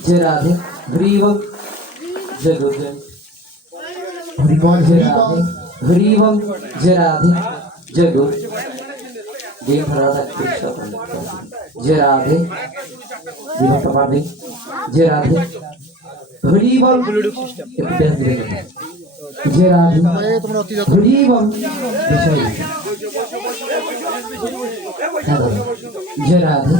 जय राधे हरिवम जय गुरुजन হরিবল जय হরিবল राधे हरिवम जय राधे जय गुरु देव राधा कृष्ण जय राधे देव प्रभावी जय राधे हरिवम जय राधे তোমরা অতি हरिवम जय राधे